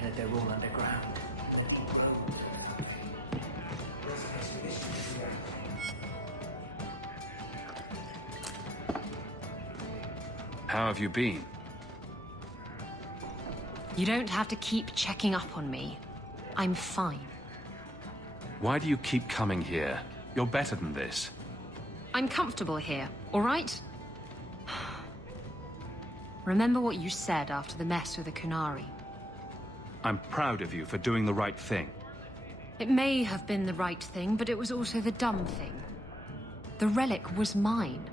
heard they're all underground. How have you been? You don't have to keep checking up on me. I'm fine. Why do you keep coming here? You're better than this. I'm comfortable here, all right? Remember what you said after the mess with the Kunari. I'm proud of you for doing the right thing. It may have been the right thing, but it was also the dumb thing. The relic was mine.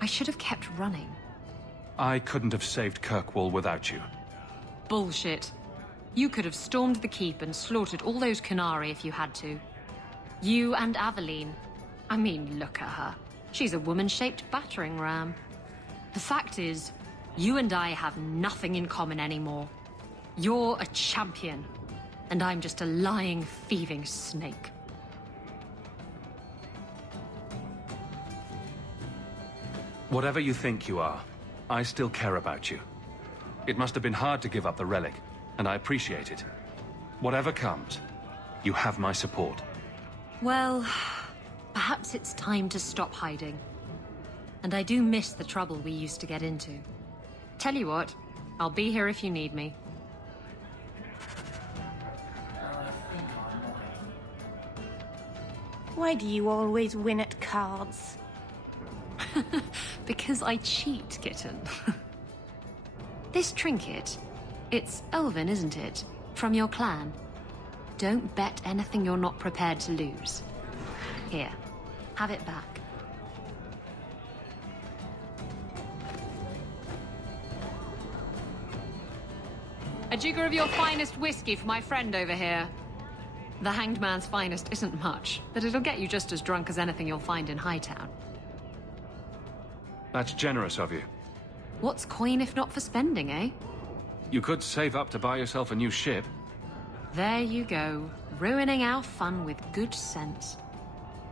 I should have kept running. I couldn't have saved Kirkwall without you. Bullshit. You could have stormed the keep and slaughtered all those Kunari if you had to. You and Aveline. I mean, look at her. She's a woman-shaped battering ram. The fact is, you and I have nothing in common anymore. You're a champion, and I'm just a lying, thieving snake. Whatever you think you are, I still care about you. It must have been hard to give up the relic, and I appreciate it. Whatever comes, you have my support. Well, perhaps it's time to stop hiding. And I do miss the trouble we used to get into. Tell you what, I'll be here if you need me. Why do you always win at cards? Because I cheat, kitten. This trinket, it's elven, isn't it? From your clan. Don't bet anything you're not prepared to lose. Here, have it back. A jigger of your finest whiskey for my friend over here. The Hanged Man's finest isn't much, but it'll get you just as drunk as anything you'll find in Hightown. That's generous of you. What's coin if not for spending, eh? You could save up to buy yourself a new ship. There you go, ruining our fun with good sense.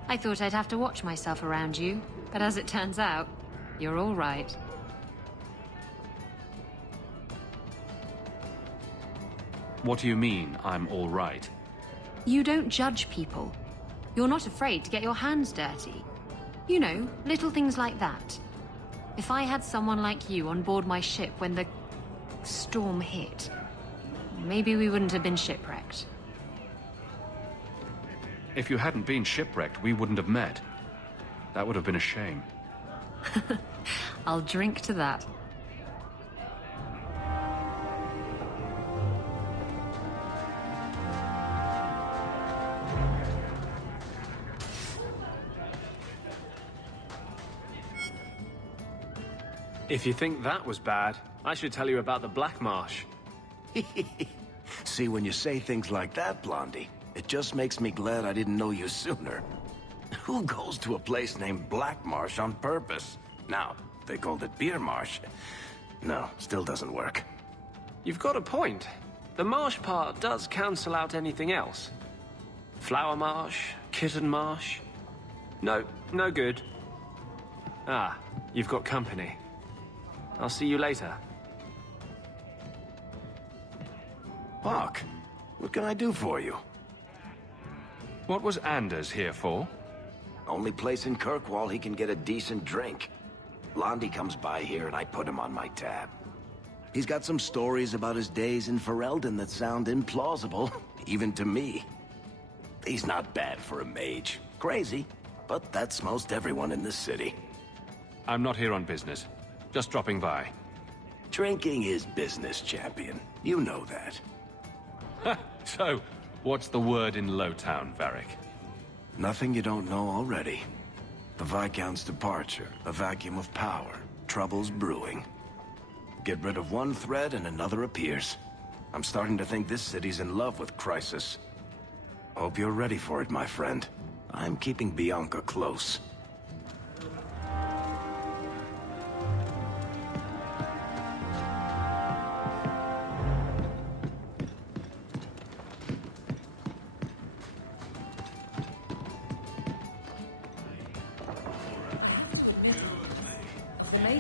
I thought I'd have to watch myself around you, but as it turns out, you're all right. What do you mean, I'm all right? You don't judge people. You're not afraid to get your hands dirty. You know, little things like that. If I had someone like you on board my ship when the storm hit, maybe we wouldn't have been shipwrecked. If you hadn't been shipwrecked, we wouldn't have met. That would have been a shame. I'll drink to that. If you think that was bad, I should tell you about the Black Marsh. See, when you say things like that, Blondie, it just makes me glad I didn't know you sooner. Who goes to a place named Black Marsh on purpose? Now, they called it Beer Marsh. No, still doesn't work. You've got a point. The marsh part does cancel out anything else. Flower Marsh, Kitten Marsh. No, no good. Ah, you've got company. I'll see you later. Hawk, what can I do for you? What was Anders here for? Only place in Kirkwall he can get a decent drink. Blondie comes by here and I put him on my tab. He's got some stories about his days in Ferelden that sound implausible, even to me. He's not bad for a mage. Crazy, but that's most everyone in this city. I'm not here on business. Just dropping by. Drinking is business, champion. You know that. So, what's the word in Lowtown, Varric? Nothing you don't know already. The Viscount's departure, a vacuum of power, troubles brewing. Get rid of one thread and another appears. I'm starting to think this city's in love with Crisis. Hope you're ready for it, my friend. I'm keeping Bianca close.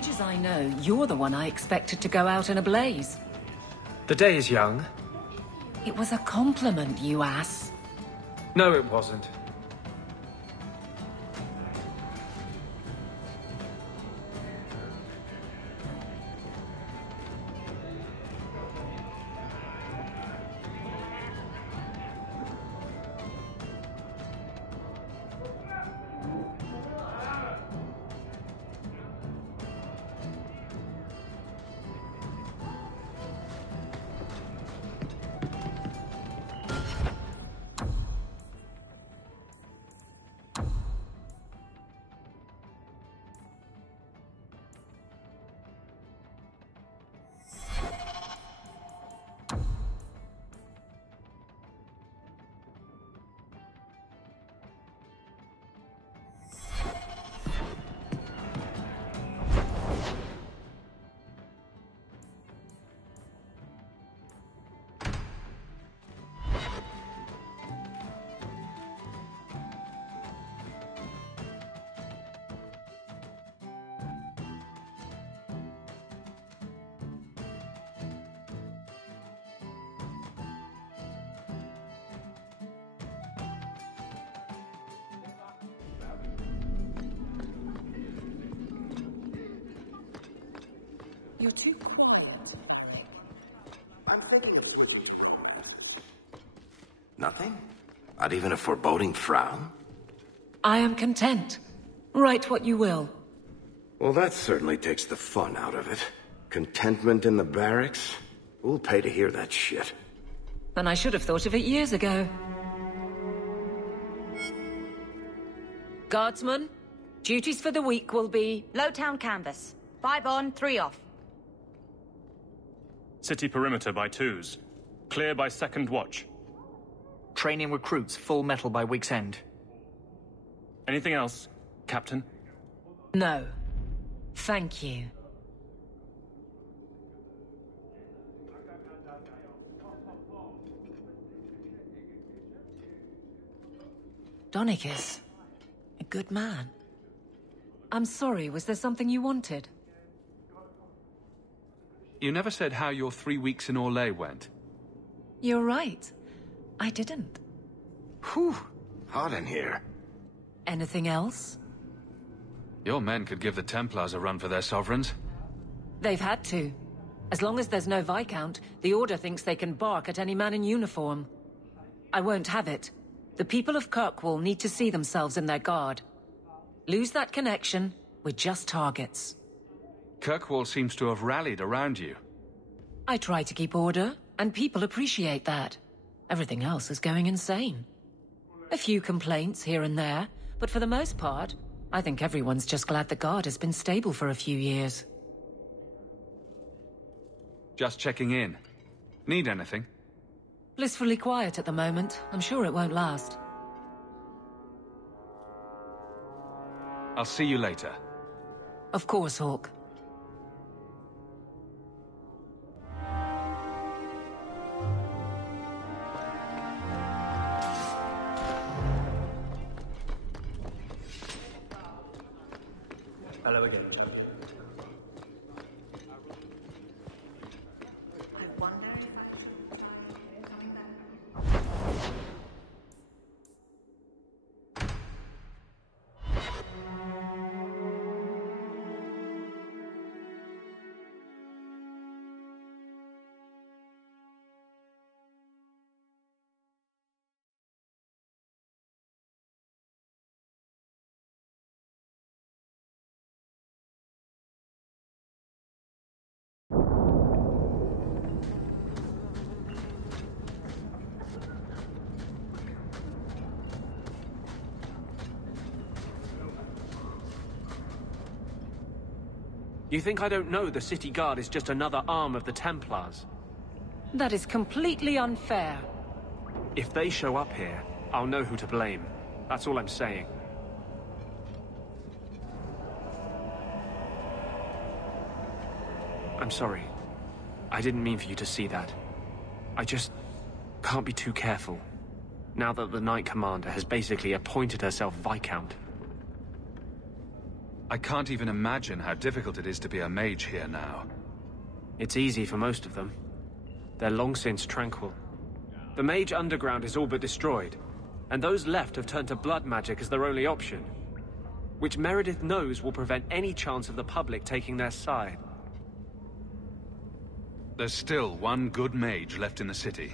As I know, you're the one I expected to go out in a blaze. The day is young. It was a compliment, you ass. No, it wasn't. You're too quiet, Nick. I'm thinking of switching. Nothing? Not even a foreboding frown? I am content. Write what you will. Well, that certainly takes the fun out of it. Contentment in the barracks? Who'll pay to hear that shit? And I should have thought of it years ago. Guardsman, duties for the week will be... Lowtown canvas. 5 on, 3 off. City perimeter by 2s. Clear by 2nd watch. Training recruits full metal by week's end. Anything else, Captain? No. Thank you. Donnick is a good man. I'm sorry, was there something you wanted? You never said how your 3 weeks in Orlais went. You're right. I didn't. Whew. Hot in here. Anything else? Your men could give the Templars a run for their sovereigns. They've had to. As long as there's no Viscount, the Order thinks they can bark at any man in uniform. I won't have it. The people of Kirkwall need to see themselves in their guard. Lose that connection, we're just targets. Kirkwall seems to have rallied around you. I try to keep order, and people appreciate that. Everything else is going insane. A few complaints here and there, but for the most part, I think everyone's just glad the guard has been stable for a few years. Just checking in. Need anything? Blissfully quiet at the moment. I'm sure it won't last. I'll see you later. Of course, Hawk. Hello again. I wonder if coming back. You think I don't know the City Guard is just another arm of the Templars? That is completely unfair. If they show up here, I'll know who to blame. That's all I'm saying. I'm sorry. I didn't mean for you to see that. I just can't be too careful, now that the Knight Commander has basically appointed herself Viscount. I can't even imagine how difficult it is to be a mage here now. It's easy for most of them. They're long since tranquil. The Mage Underground is all but destroyed, and those left have turned to blood magic as their only option, which Meredith knows will prevent any chance of the public taking their side. There's still one good mage left in the city.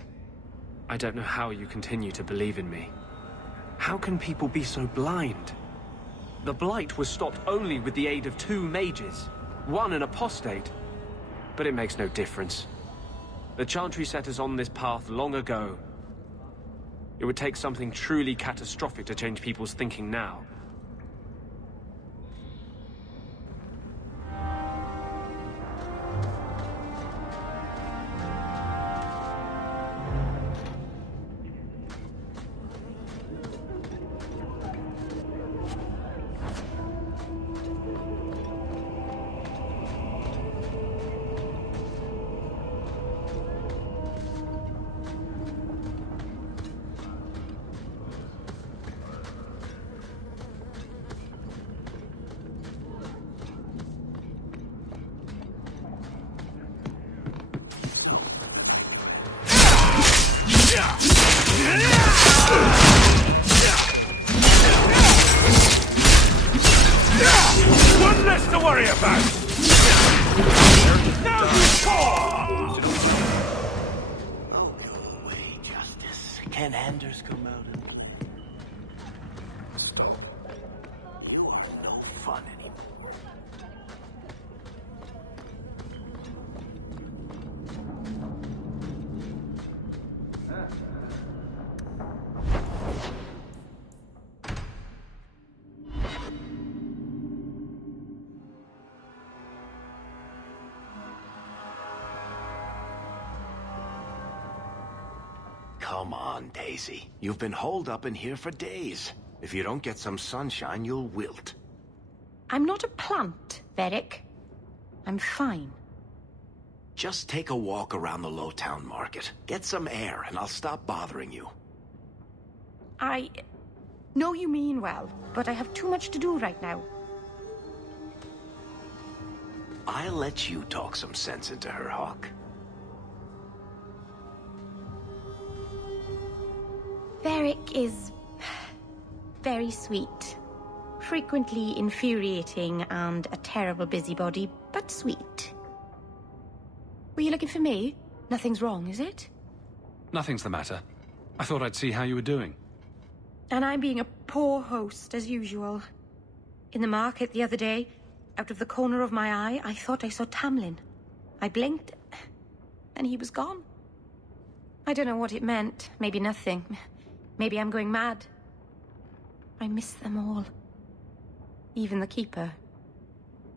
I don't know how you continue to believe in me. How can people be so blind? The Blight was stopped only with the aid of 2 mages, one an apostate. But it makes no difference. The Chantry set us on this path long ago. It would take something truly catastrophic to change people's thinking now. One less to worry about! Now you talk! Oh, go away, Justice. Can Anders come out and... Stop. You are no fun anymore. Come on, Daisy. You've been holed up in here for days. If you don't get some sunshine, you'll wilt. I'm not a plant, Varric. I'm fine. Just take a walk around the Lowtown Market. Get some air, and I'll stop bothering you. I know you mean well, but I have too much to do right now. I'll let you talk some sense into her, Hawk. Varric is very sweet. Frequently infuriating and a terrible busybody, but sweet. Were you looking for me? Nothing's wrong, is it? Nothing's the matter. I thought I'd see how you were doing. And I'm being a poor host, as usual. In the market the other day, out of the corner of my eye, I thought I saw Tamlin. I blinked, and he was gone. I don't know what it meant. Maybe nothing. Maybe I'm going mad. I miss them all. Even the Keeper.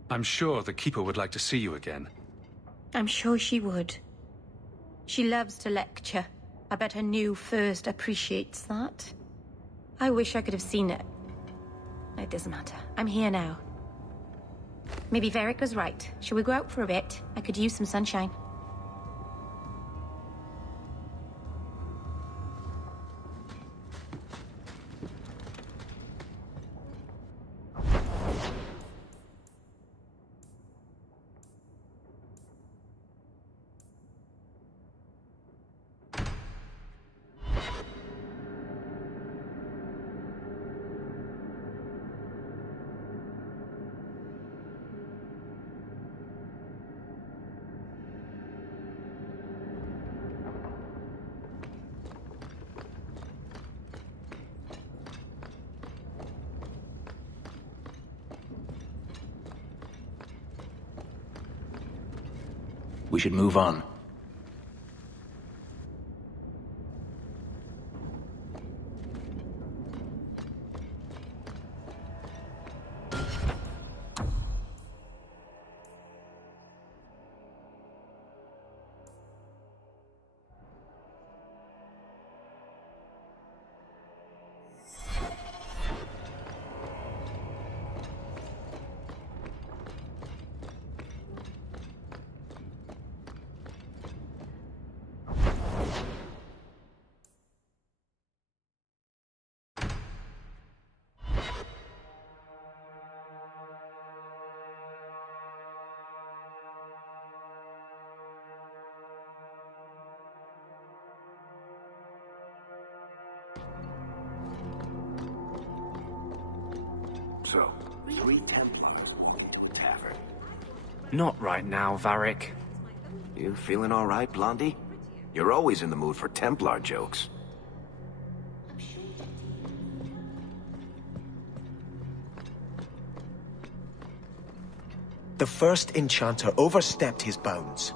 I'm sure the Keeper would like to see you again. I'm sure she would. She loves to lecture. I bet her new first appreciates that. I wish I could have seen it. It doesn't matter. I'm here now. Maybe Varric was right. Shall we go out for a bit? I could use some sunshine. We should move on. So, 3 Templars. Tavern. Not right now, Varric. You feeling all right, Blondie? You're always in the mood for Templar jokes. The first enchanter overstepped his bounds.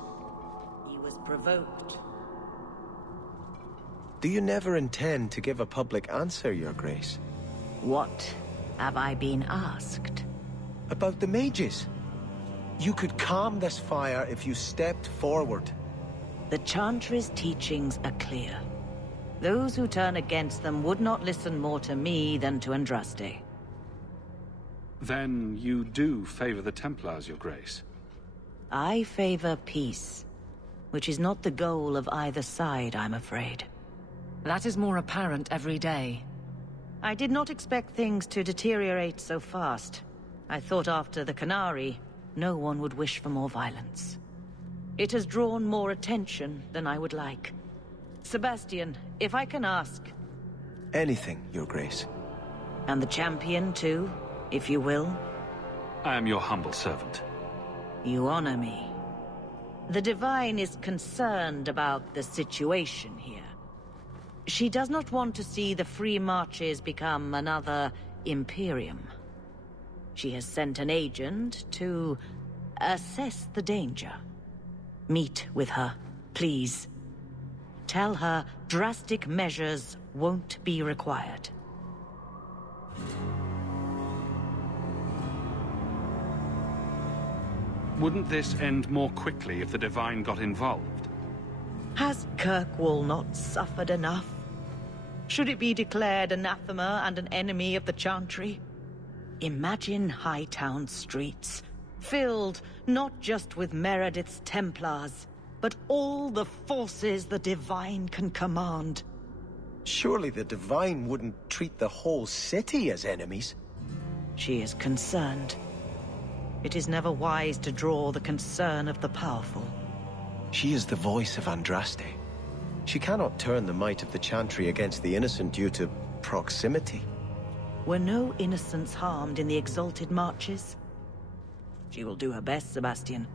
He was provoked. Do you never intend to give a public answer, Your Grace? What have I been asked? About the mages. You could calm this fire if you stepped forward. The Chantry's teachings are clear. Those who turn against them would not listen more to me than to Andraste. Then you do favor the Templars, Your Grace? I favor peace, which is not the goal of either side, I'm afraid. That is more apparent every day. I did not expect things to deteriorate so fast. I thought after the Canary, no one would wish for more violence. It has drawn more attention than I would like. Sebastian, if I can ask... Anything, Your Grace. And the champion, too, if you will? I am your humble servant. You honor me. The Divine is concerned about the situation here. She does not want to see the Free Marches become another Imperium. She has sent an agent to assess the danger. Meet with her, please. Tell her drastic measures won't be required. Wouldn't this end more quickly if the Divine got involved? Has Kirkwall not suffered enough? Should it be declared anathema and an enemy of the Chantry? Imagine Hightown streets, filled not just with Meredith's Templars, but all the forces the Divine can command. Surely the Divine wouldn't treat the whole city as enemies. She is concerned. It is never wise to draw the concern of the powerful. She is the voice of Andraste. She cannot turn the might of the Chantry against the innocent due to proximity. Were no innocents harmed in the exalted marches? She will do her best, Sebastian.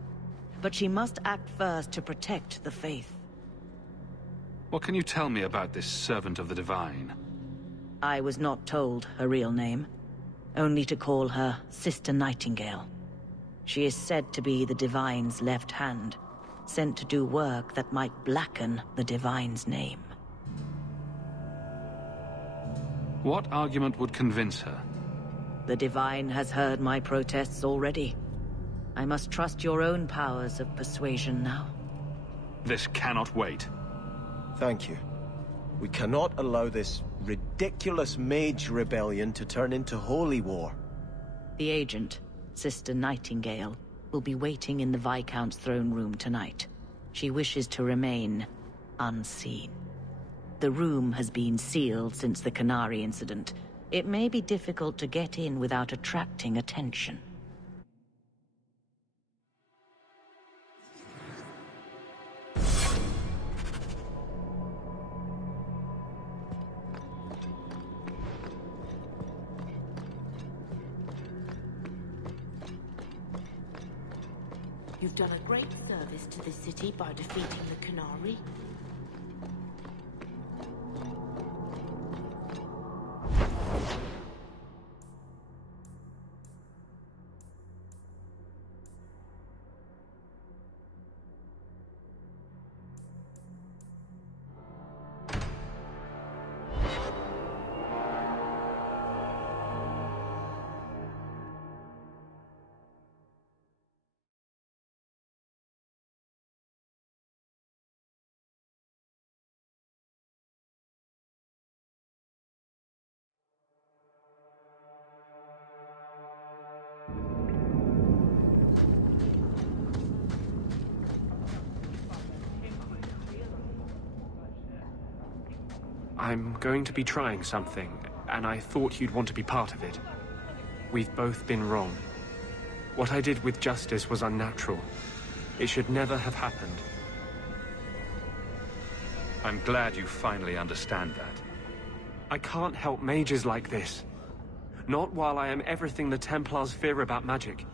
But she must act first to protect the faith. What can you tell me about this servant of the Divine? I was not told her real name. Only to call her Sister Nightingale. She is said to be the Divine's left hand, sent to do work that might blacken the Divine's name. What argument would convince her? The Divine has heard my protests already. I must trust your own powers of persuasion now. This cannot wait. Thank you. We cannot allow this ridiculous mage rebellion to turn into holy war. The agent, Sister Nightingale, will be waiting in the Viscount's throne room tonight. She wishes to remain unseen. The room has been sealed since the Canary incident. It may be difficult to get in without attracting attention. You've done a great service to the city by defeating the Canary. I'm going to be trying something, and I thought you'd want to be part of it. We've both been wrong. What I did with Justice was unnatural. It should never have happened. I'm glad you finally understand that. I can't help mages like this. Not while I am everything the Templars fear about magic.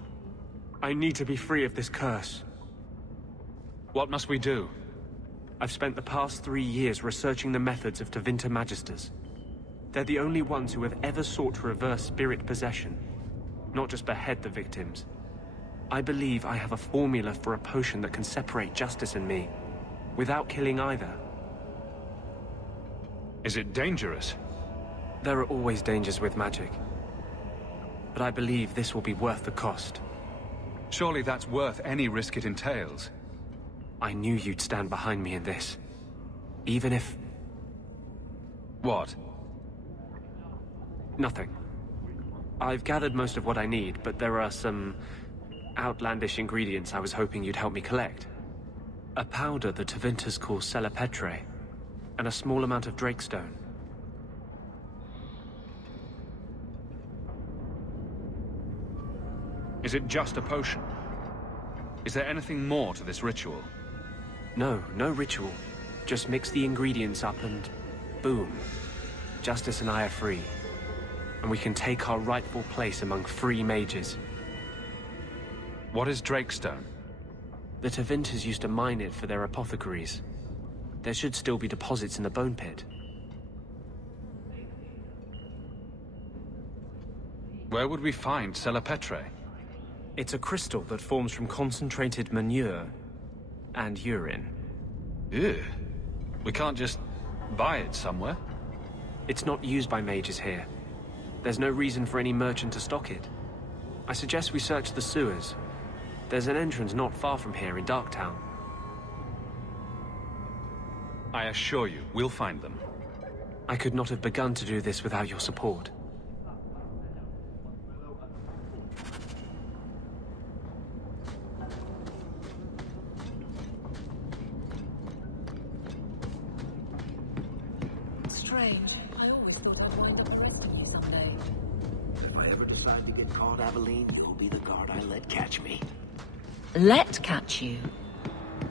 I need to be free of this curse. What must we do? I've spent the past 3 years researching the methods of Tevinter Magisters. They're the only ones who have ever sought to reverse spirit possession, not just behead the victims. I believe I have a formula for a potion that can separate justice and me, without killing either. Is it dangerous? There are always dangers with magic. But I believe this will be worth the cost. Surely that's worth any risk it entails. I knew you'd stand behind me in this. Even if... What? Nothing. I've gathered most of what I need, but there are some outlandish ingredients I was hoping you'd help me collect. A powder the Tevinters call Selapetre, and a small amount of Drakestone. Is it just a potion? Is there anything more to this ritual? No, no ritual. Just mix the ingredients up and... boom. Justice and I are free. And we can take our rightful place among free mages. What is Drakestone? The Tevinters used to mine it for their apothecaries. There should still be deposits in the bone pit. Where would we find Selapetre? It's a crystal that forms from concentrated manure and urine. Ew. We can't just buy it somewhere? It's not used by mages here. There's no reason for any merchant to stock it. I suggest we search the sewers. There's an entrance not far from here in Darktown. I assure you, we'll find them. I could not have begun to do this without your support. Strange. I always thought I'd wind up arresting you someday. If I ever decide to get caught, Aveline, you'll be the guard I let catch me. Let catch you?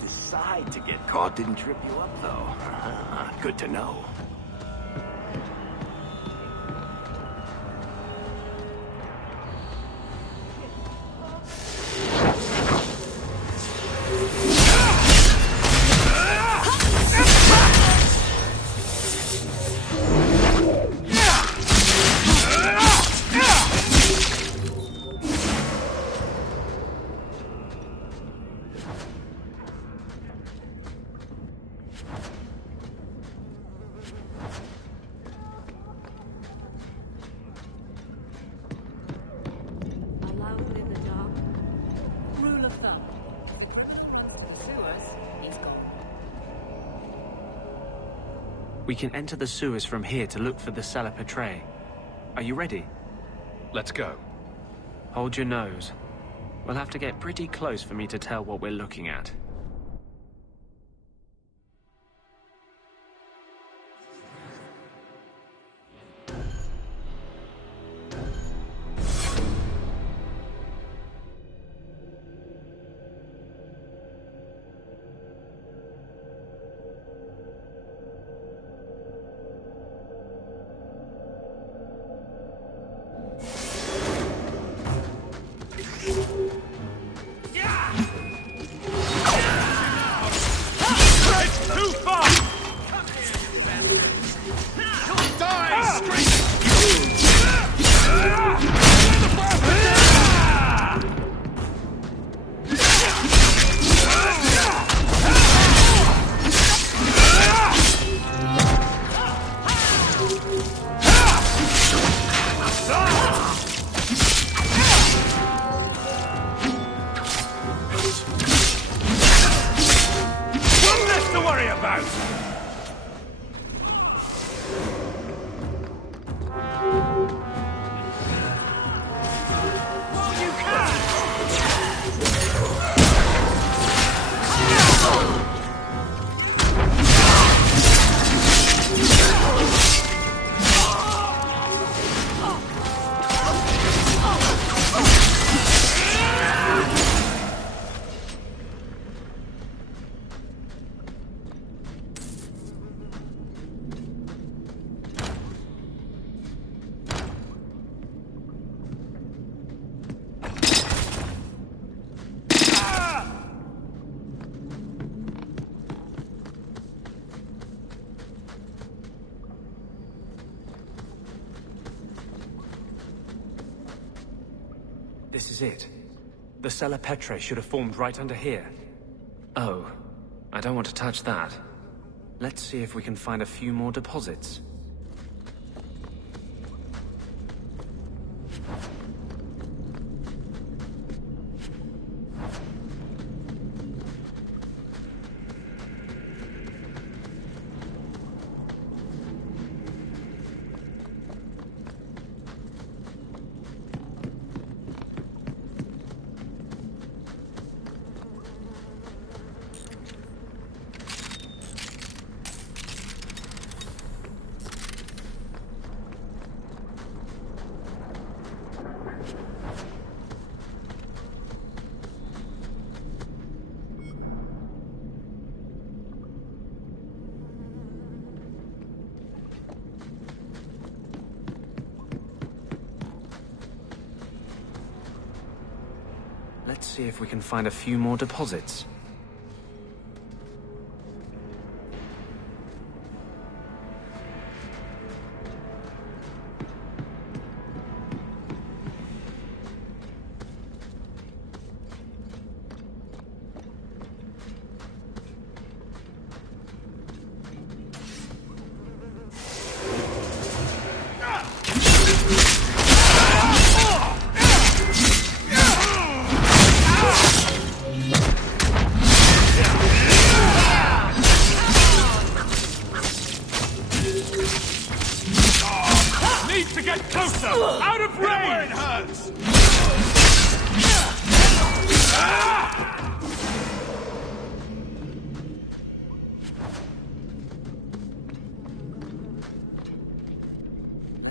Decide to get caught didn't trip you up, though. Good to know. We can enter the sewers from here to look for the Selapetre. Are you ready? Let's go. Hold your nose. We'll have to get pretty close for me to tell what we're looking at. This is it. The Cella Petrae should have formed right under here. Oh, I don't want to touch that. Let's see if we can find a few more deposits. Let's see if we can find a few more deposits.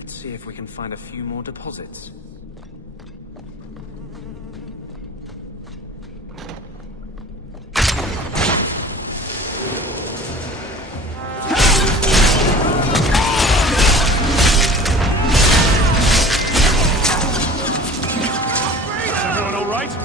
See if we can find a few more deposits. Everyone all right?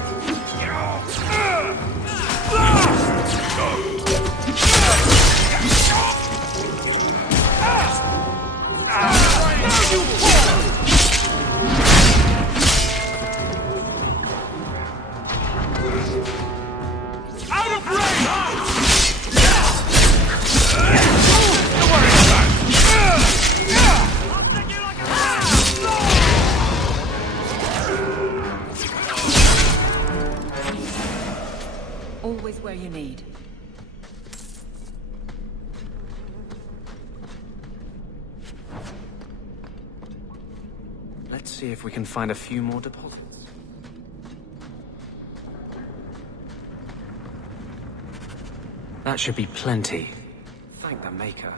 Always where you need. Let's see if we can find a few more deposits. That should be plenty. Thank the Maker.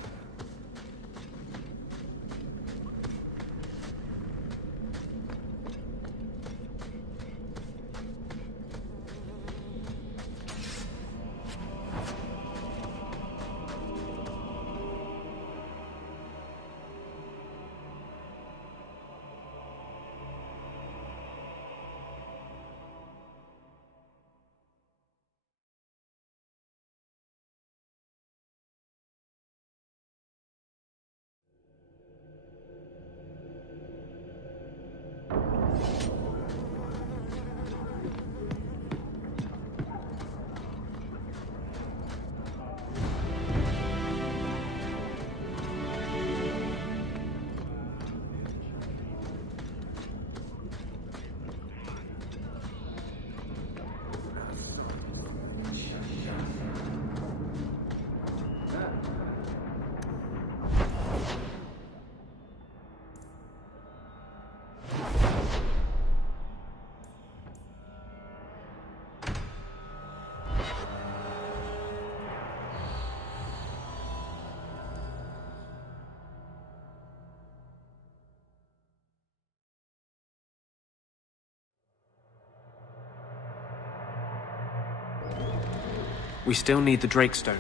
We still need the Drakestone.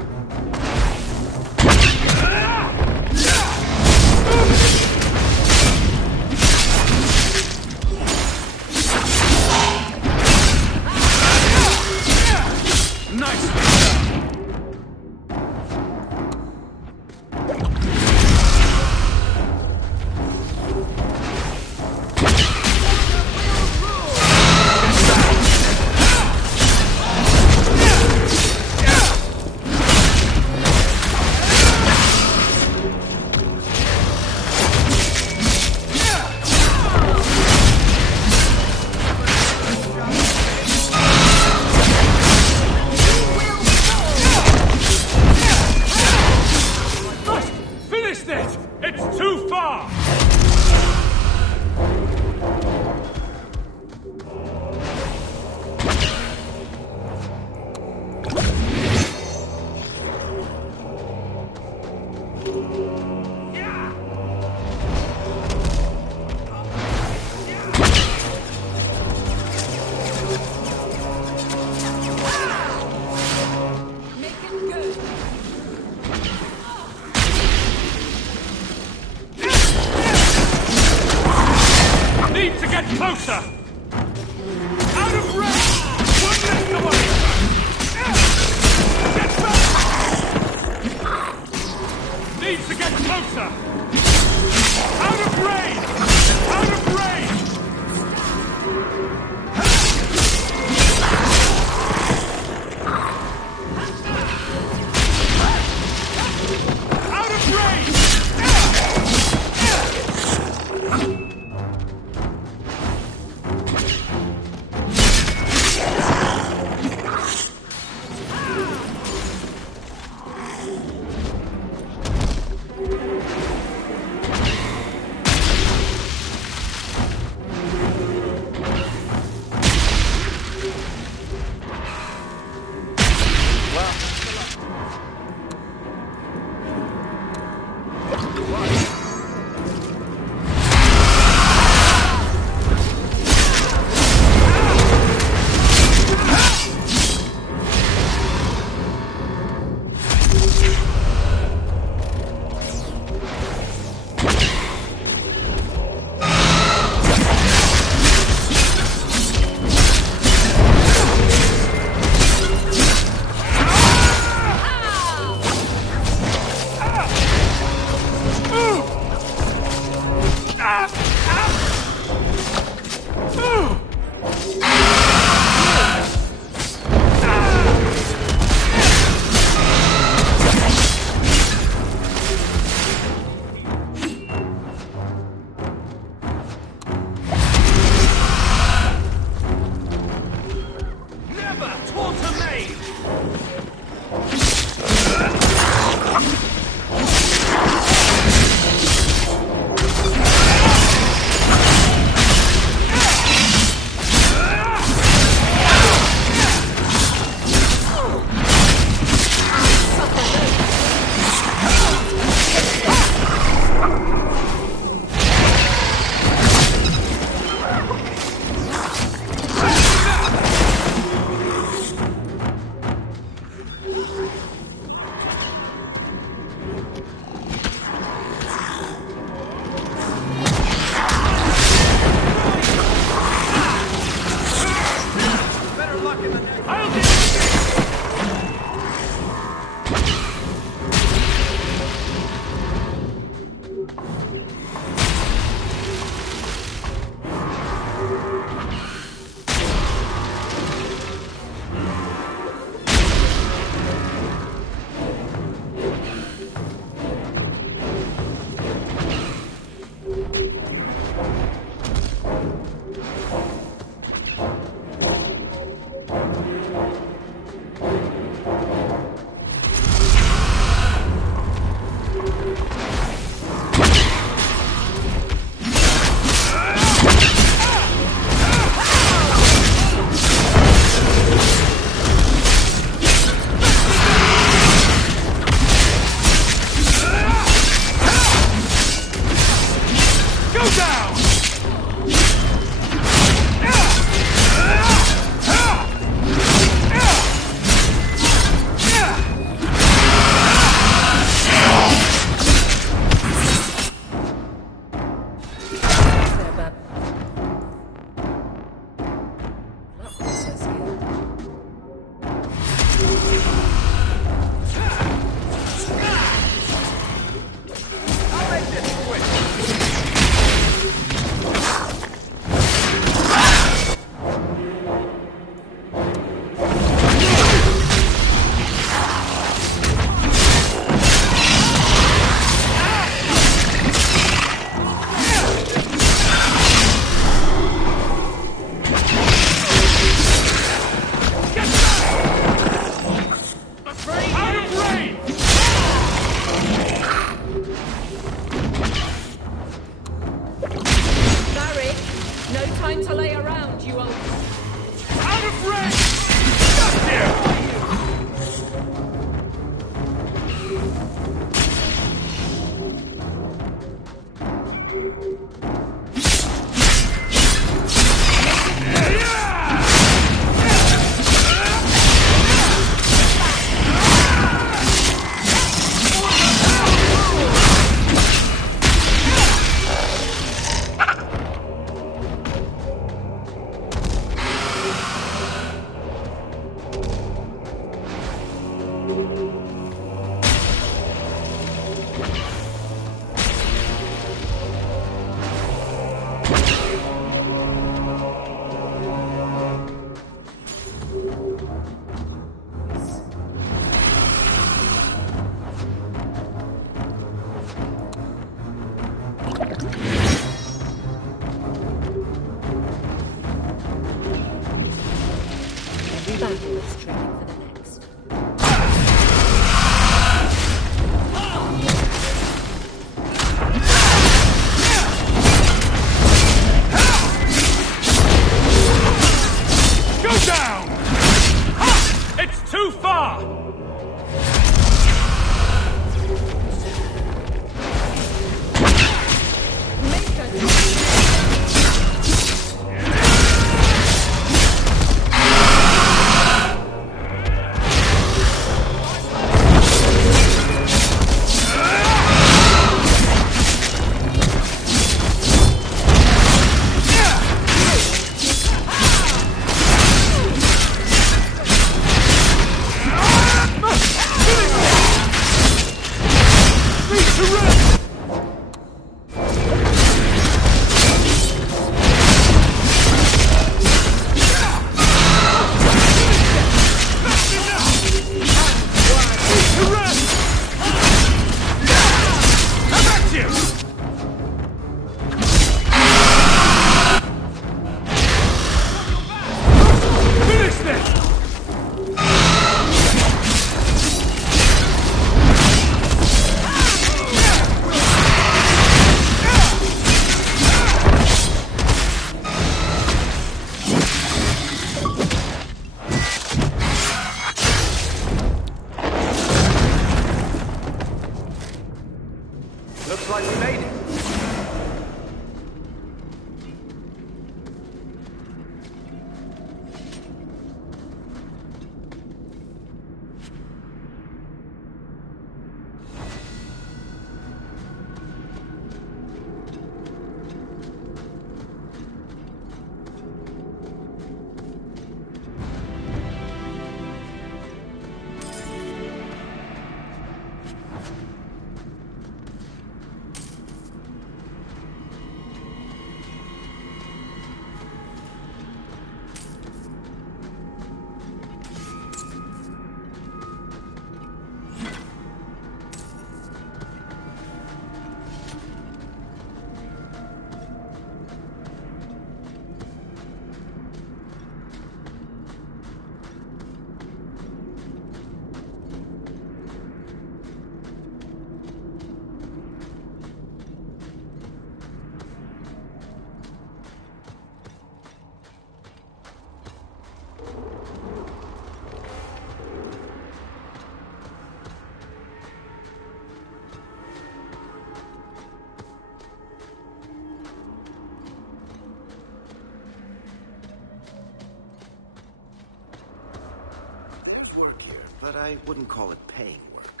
but I wouldn't call it paying work.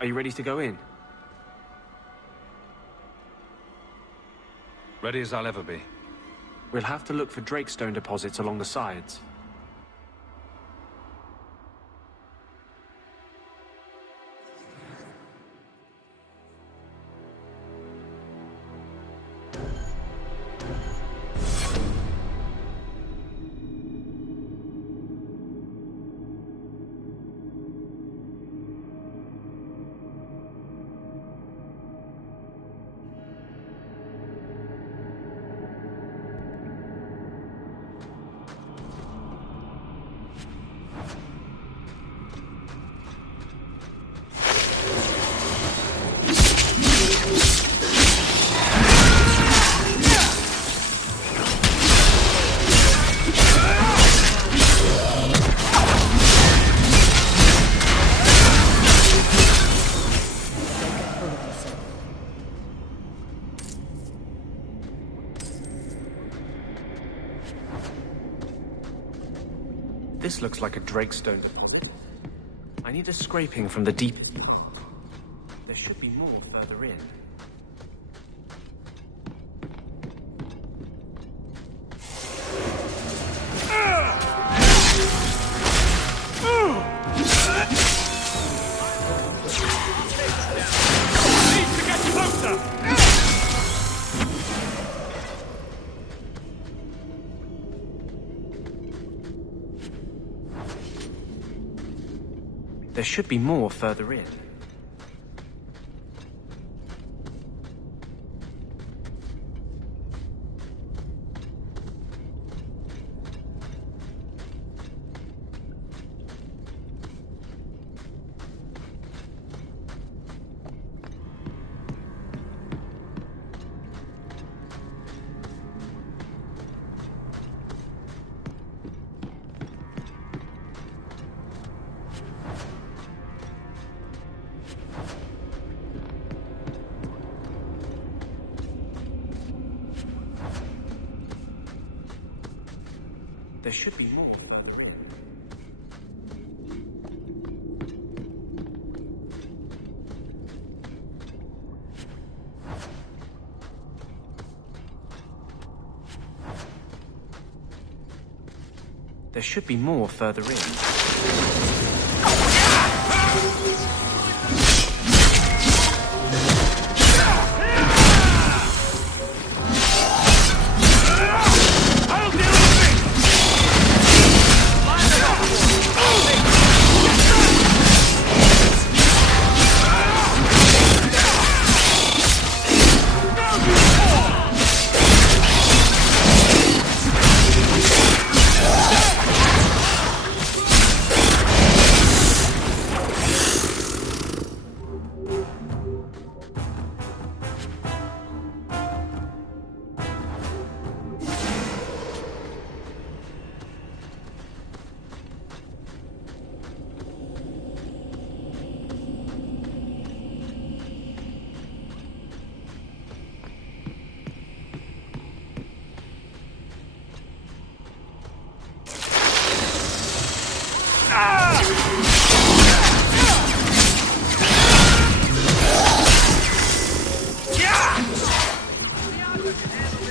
Are you ready to go in? Ready as I'll ever be. We'll have to look for Drakestone deposits along the sides. This looks like a Drakestone deposit. I need a scraping from the deep. There should be more further in. There should be more further in. There should be more further in. There should be more further in.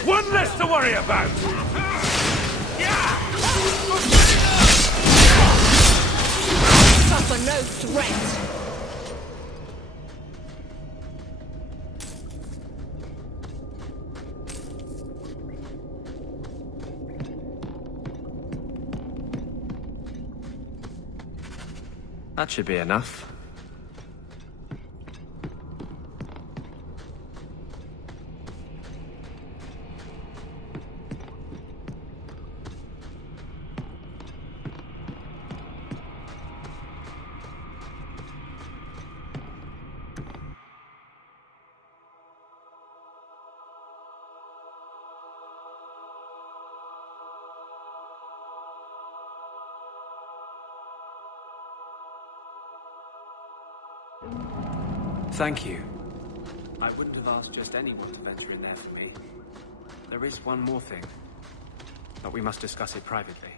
One less to worry about! Suffer no threat! That should be enough. Thank you. I wouldn't have asked just anyone to venture in there for me. There is one more thing, but we must discuss it privately.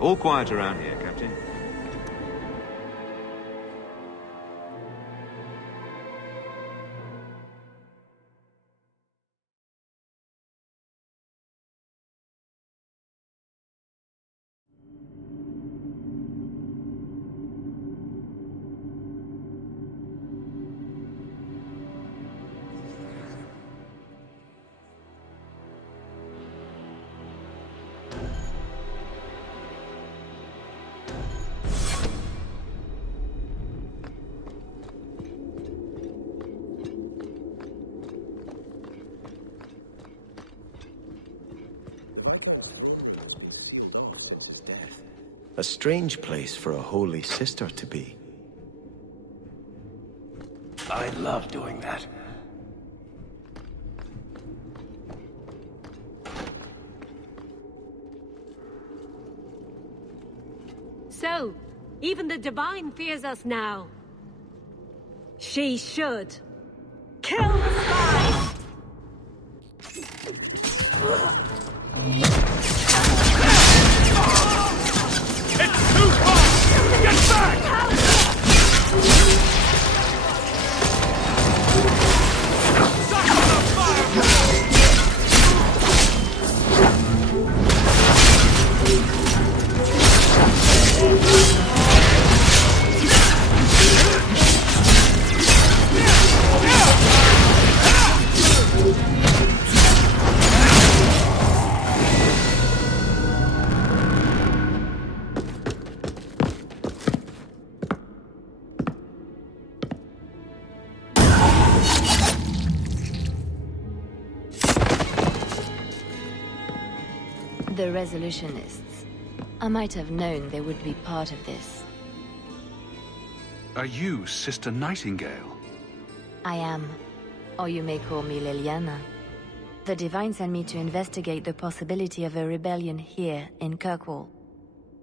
All quiet around here, Captain. A strange place for a holy sister to be. I love doing that. So, even the Divine fears us now. She should. Kill the spy! It's too far! Get back! The Resolutionists. I might have known they would be part of this. Are you Sister Nightingale? I am. Or you may call me Liliana. The Divine sent me to investigate the possibility of a rebellion here in Kirkwall.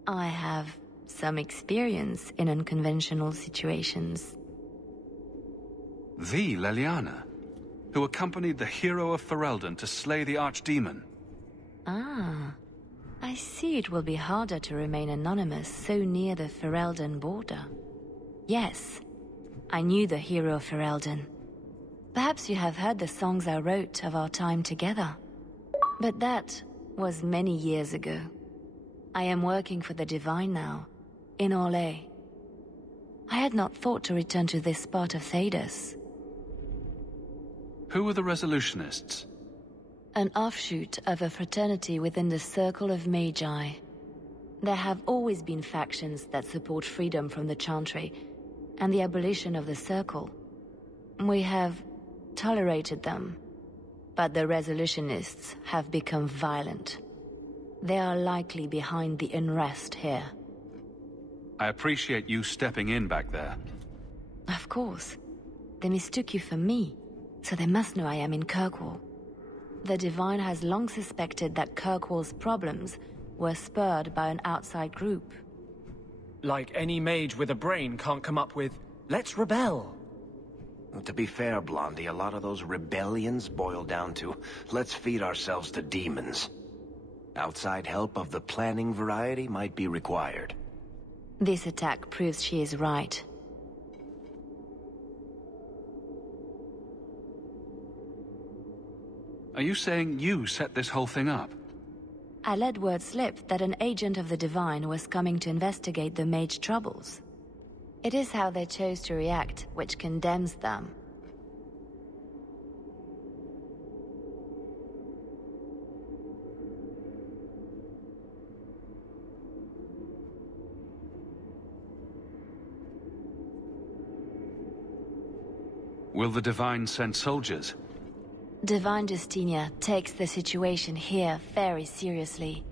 I have some experience in unconventional situations. The Liliana, who accompanied the hero of Ferelden to slay the Archdemon. Ah, I see it will be harder to remain anonymous so near the Ferelden border. Yes, I knew the hero of Ferelden. Perhaps you have heard the songs I wrote of our time together. But that was many years ago. I am working for the Divine now, in Orlais. I had not thought to return to this part of Thedas. Who are the Resolutionists? An offshoot of a fraternity within the Circle of Magi. There have always been factions that support freedom from the Chantry and the abolition of the Circle. We have tolerated them, but the Resolutionists have become violent. They are likely behind the unrest here. I appreciate you stepping in back there. Of course. They mistook you for me, so they must know I am in Kirkwall. The Divine has long suspected that Kirkwall's problems were spurred by an outside group. Like any mage with a brain can't come up with, let's rebel. Well, to be fair, Blondie, a lot of those rebellions boil down to, let's feed ourselves to demons. Outside help of the planning variety might be required. This attack proves she is right. Are you saying you set this whole thing up? I let word slip that an agent of the Divine was coming to investigate the mage troubles. It is how they chose to react which condemns them. Will the Divine send soldiers? Divine Justinia takes the situation here very seriously.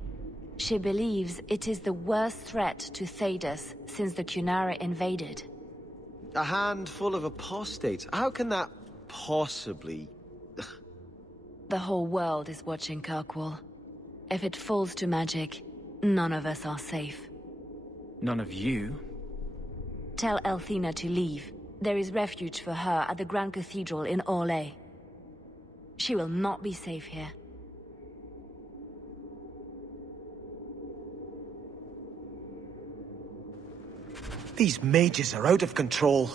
She believes it is the worst threat to Thedas since the Cunara invaded. A handful of apostates? How can that possibly... The whole world is watching Kirkwall. If it falls to magic, none of us are safe. None of you? Tell Elthina to leave. There is refuge for her at the Grand Cathedral in Orlais. She will not be safe here. These mages are out of control.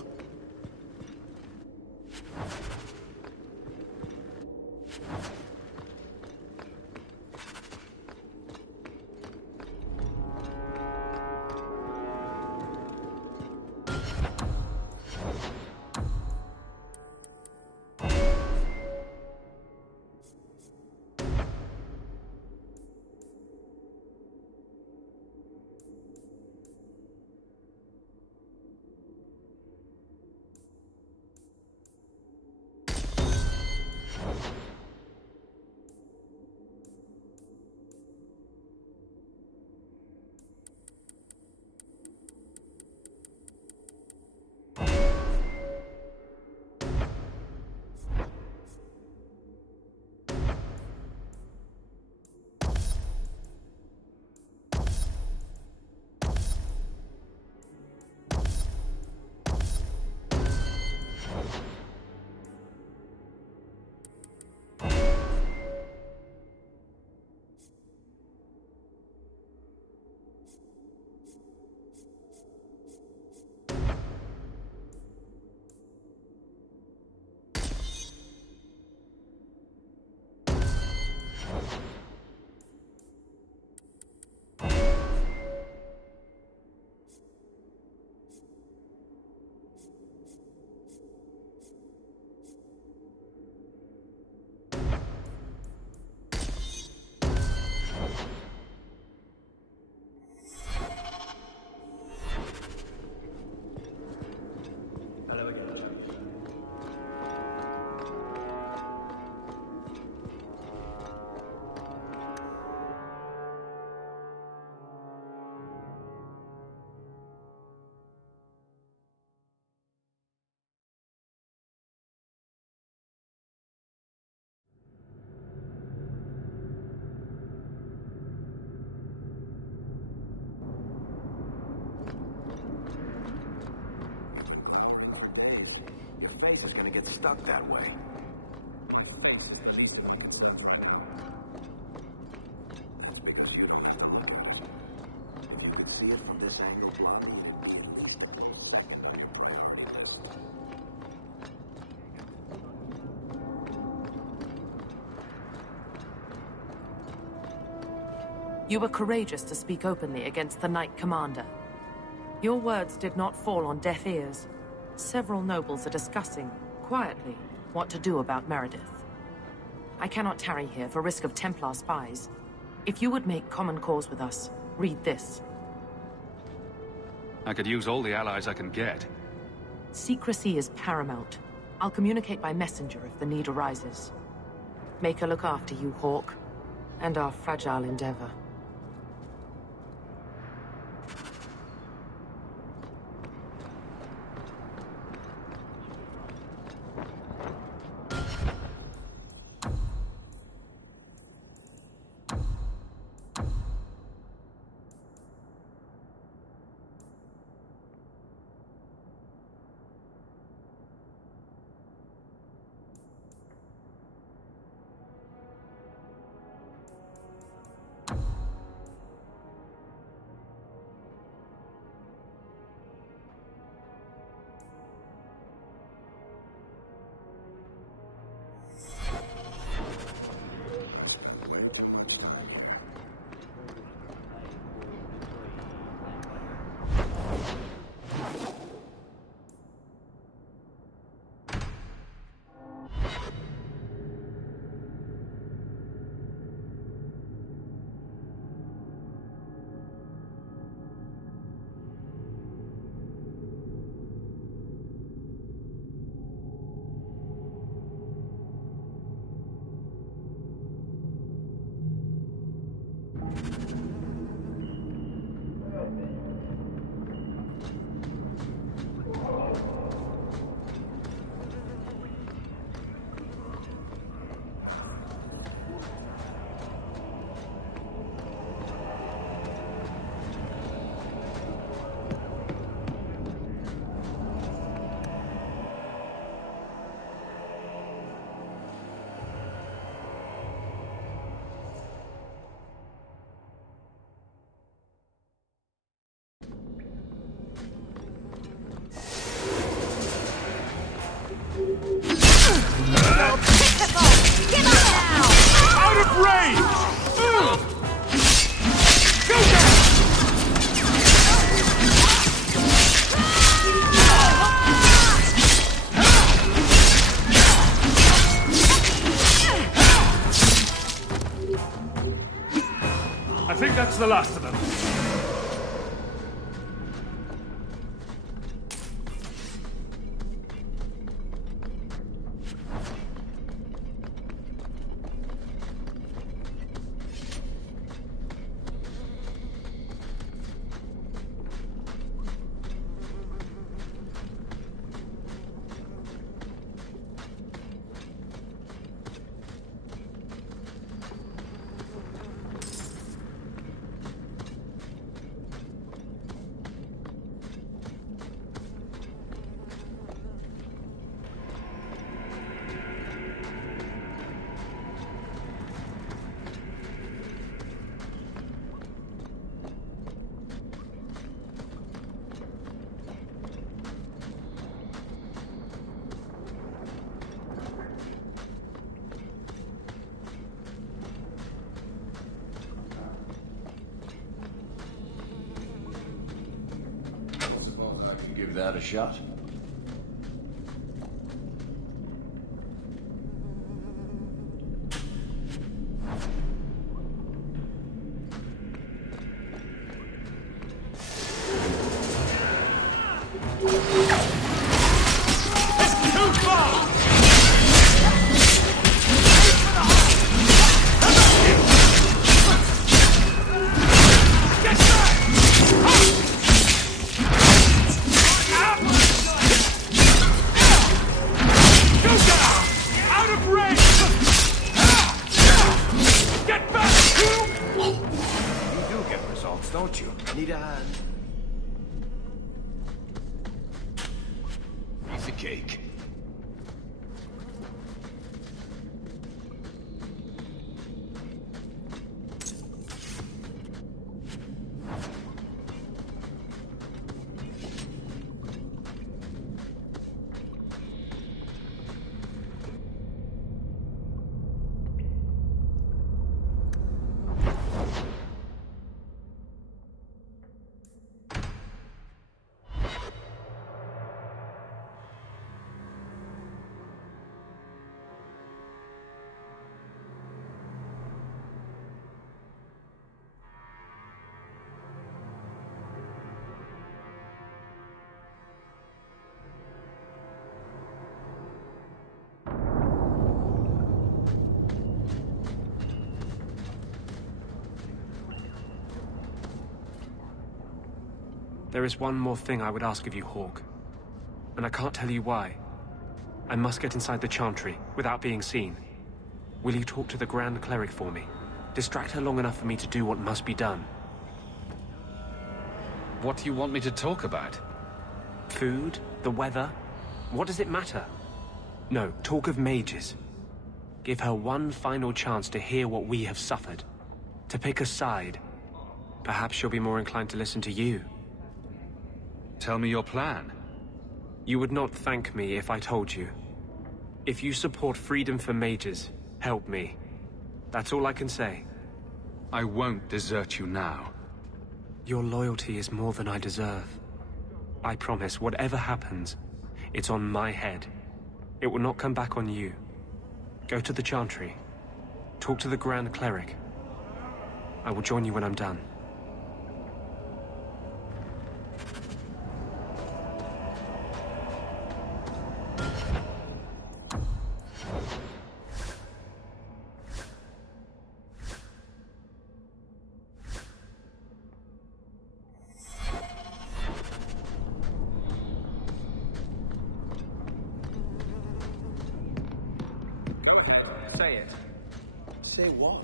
base is gonna get stuck that way. You can see it from this angle block. You were courageous to speak openly against the Knight Commander. Your words did not fall on deaf ears. Several nobles are discussing, quietly, what to do about Meredith. I cannot tarry here for risk of Templar spies. If you would make common cause with us, read this. I could use all the allies I can get. Secrecy is paramount. I'll communicate by messenger if the need arises. Make her look after you, Hawk, and our fragile endeavor. I think that's the last of them. Give that a shot. Don't you? Need a hand? Piece of cake. There is one more thing I would ask of you, Hawk. And I can't tell you why. I must get inside the Chantry, without being seen. Will you talk to the Grand Cleric for me? Distract her long enough for me to do what must be done. What do you want me to talk about? Food? The weather? What does it matter? No, talk of mages. Give her one final chance to hear what we have suffered. To pick a side. Perhaps she'll be more inclined to listen to you. Tell me your plan. You would not thank me if I told you. If you support freedom for mages, help me. That's all I can say. I won't desert you now. Your loyalty is more than I deserve. I promise, whatever happens, it's on my head. It will not come back on you. Go to the Chantry. Talk to the Grand Cleric. I will join you when I'm done. Say it. Say what?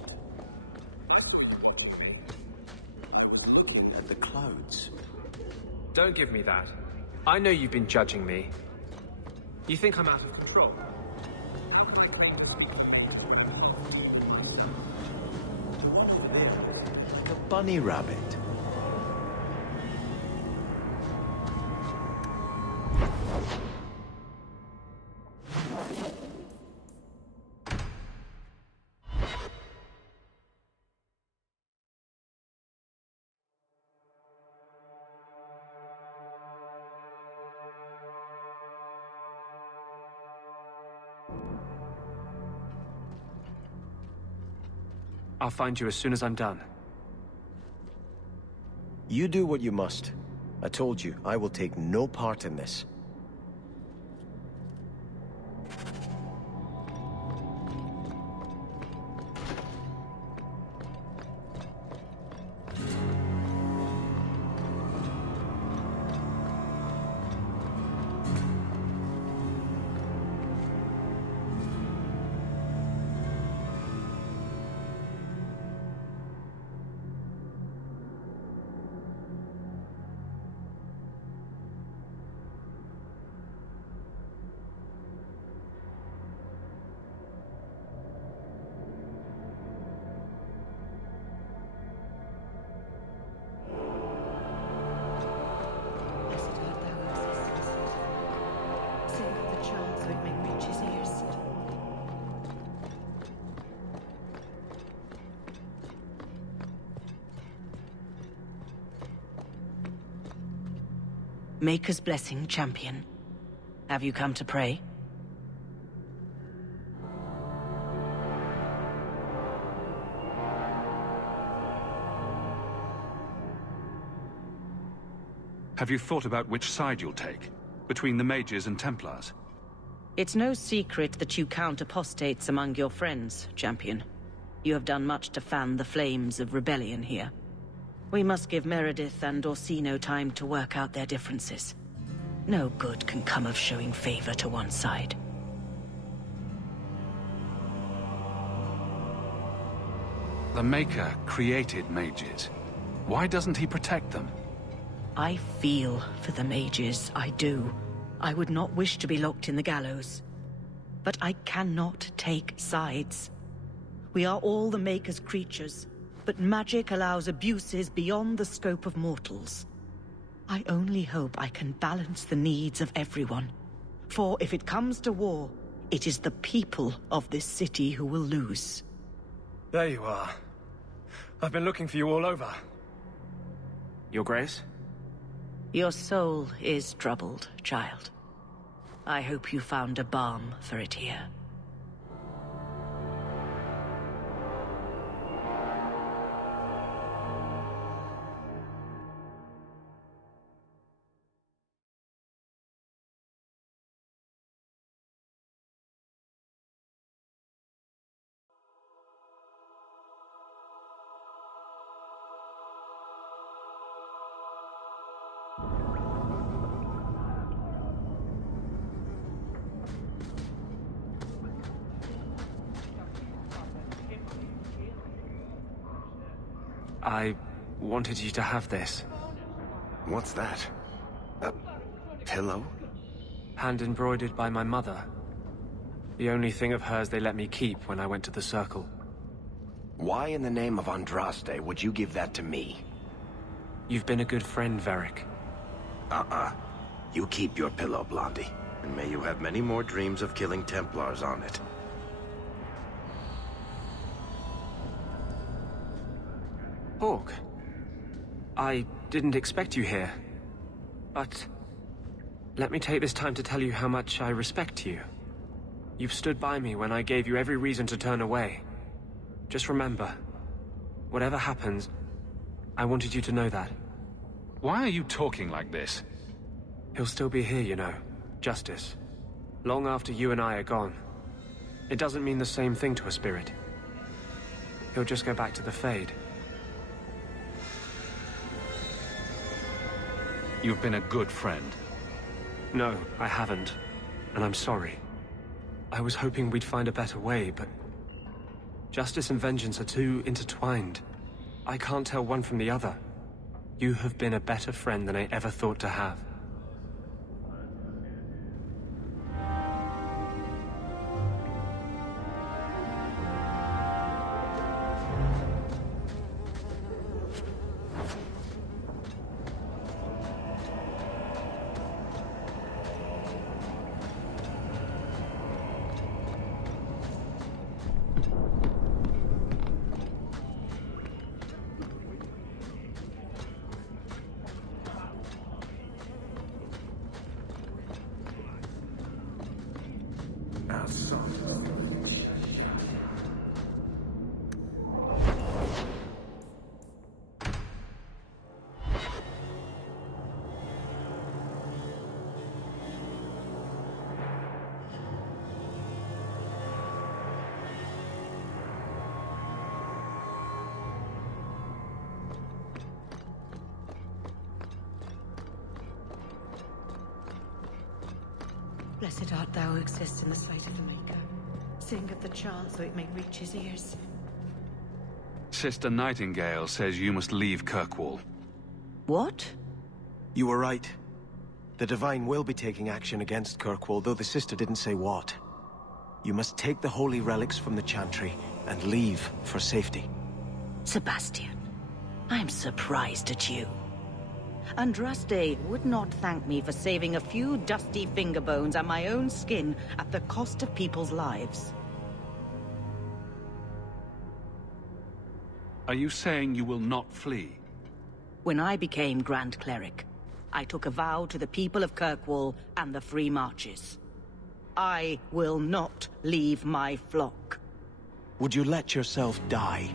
Looking at the clouds. Don't give me that. I know you've been judging me. You think I'm out of control? The bunny rabbit. I'll find you as soon as I'm done. You do what you must. I told you, I will take no part in this. Maker's blessing, champion. Have you come to pray? Have you thought about which side you'll take? Between the mages and Templars? It's no secret that you count apostates among your friends, champion. You have done much to fan the flames of rebellion here. We must give Meredith and Orsino time to work out their differences. No good can come of showing favor to one side. The Maker created mages. Why doesn't he protect them? I feel for the mages, I do. I would not wish to be locked in the gallows. But I cannot take sides. We are all the Maker's creatures, but magic allows abuses beyond the scope of mortals. I only hope I can balance the needs of everyone. For if it comes to war, it is the people of this city who will lose. There you are. I've been looking for you all over. Your Grace? Your soul is troubled, child. I hope you found a balm for it here. I wanted you to have this. What's that? A pillow? Hand-embroidered by my mother. The only thing of hers they let me keep when I went to the Circle. Why in the name of Andraste would you give that to me? You've been a good friend, Varric. You keep your pillow, Blondie. And may you have many more dreams of killing Templars on it. Hawk, I didn't expect you here. But let me take this time to tell you how much I respect you. You've stood by me when I gave you every reason to turn away. Just remember, whatever happens, I wanted you to know that. Why are you talking like this? He'll still be here, you know. Justice. Long after you and I are gone. It doesn't mean the same thing to a spirit. He'll just go back to the Fade. You've been a good friend. No, I haven't. And I'm sorry. I was hoping we'd find a better way, but... Justice and vengeance are too intertwined. I can't tell one from the other. You have been a better friend than I ever thought to have. Blessed art thou who exists in the sight of the Maker. Sing of the chant so it may reach his ears. Sister Nightingale says you must leave Kirkwall. What? You were right. The Divine will be taking action against Kirkwall, though the sister didn't say what. You must take the holy relics from the Chantry and leave for safety. Sebastian, I'm surprised at you. Andraste would not thank me for saving a few dusty finger bones and my own skin at the cost of people's lives. Are you saying you will not flee? When I became Grand Cleric, I took a vow to the people of Kirkwall and the Free Marches. I will not leave my flock. Would you let yourself die?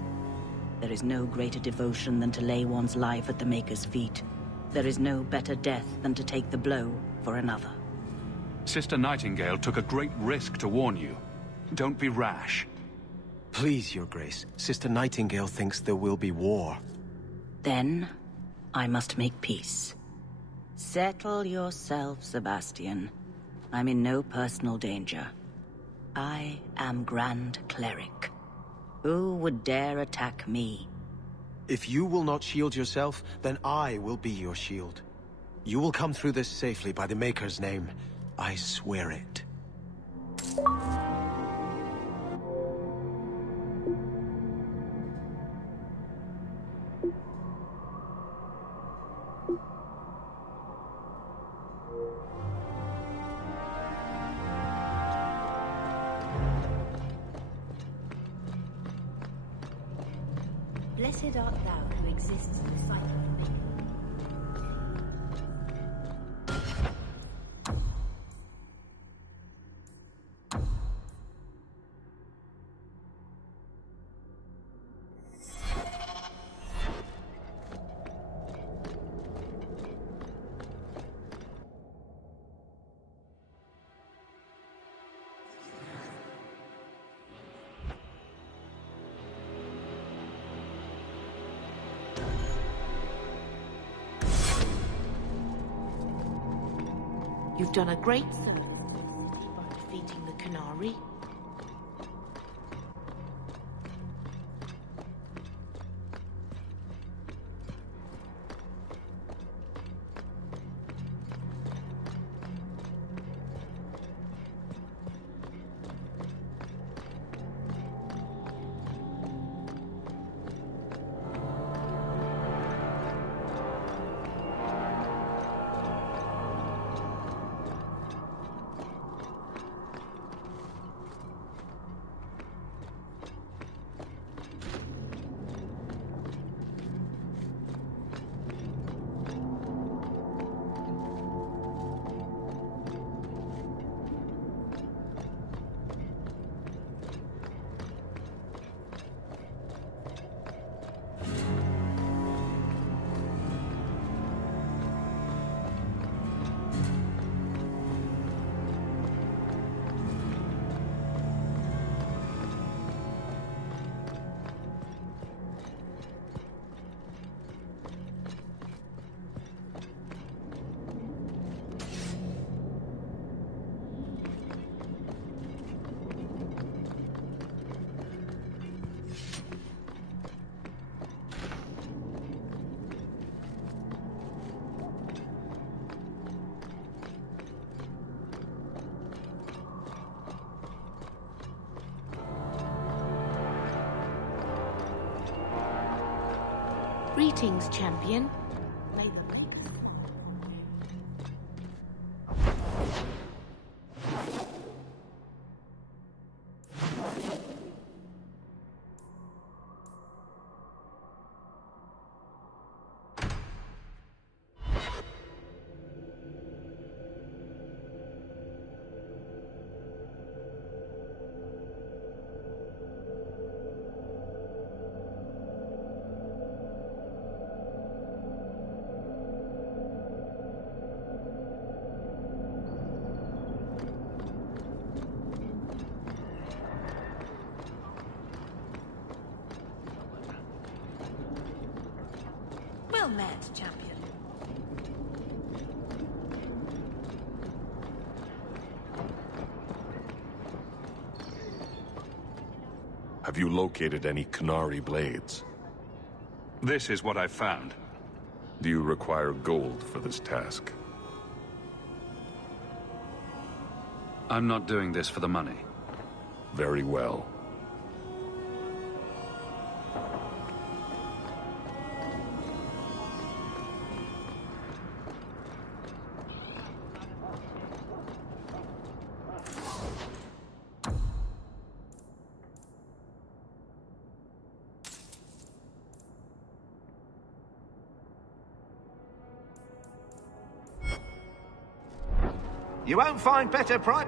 There is no greater devotion than to lay one's life at the Maker's feet. There is no better death than to take the blow for another. Sister Nightingale took a great risk to warn you. Don't be rash. Please, Your Grace. Sister Nightingale thinks there will be war. Then, I must make peace. Settle yourself, Sebastian. I'm in no personal danger. I am Grand Cleric. Who would dare attack me? If you will not shield yourself, then I will be your shield. You will come through this safely by the Maker's name. I swear it. Blessed art thou who exists in the sight of the Maker. You've done a great service by defeating the Canary. Greetings, champion. May the Well met, champion. Have you located any Qunari blades? This is what I've found. Do you require gold for this task? I'm not doing this for the money. Very well. You won't find better price.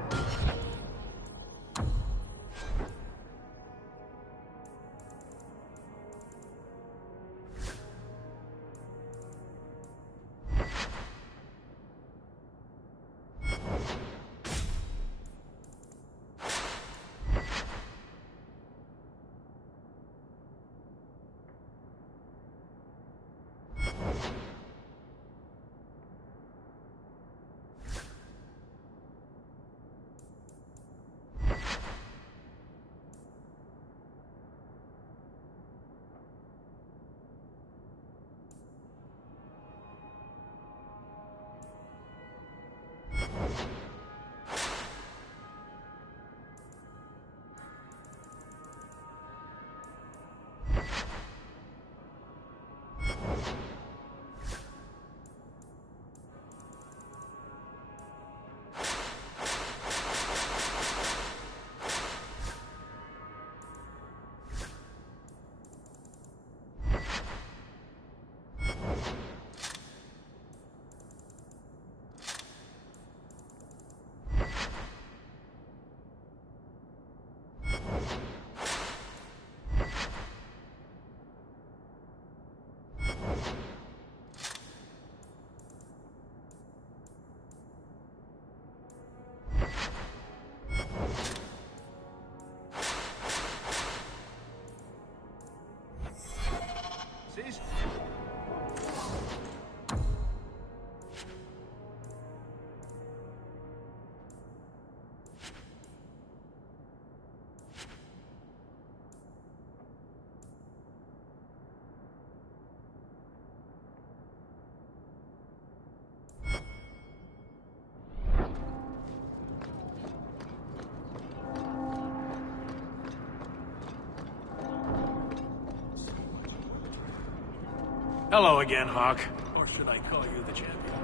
Hello again, Hawk. Or should I call you the champion?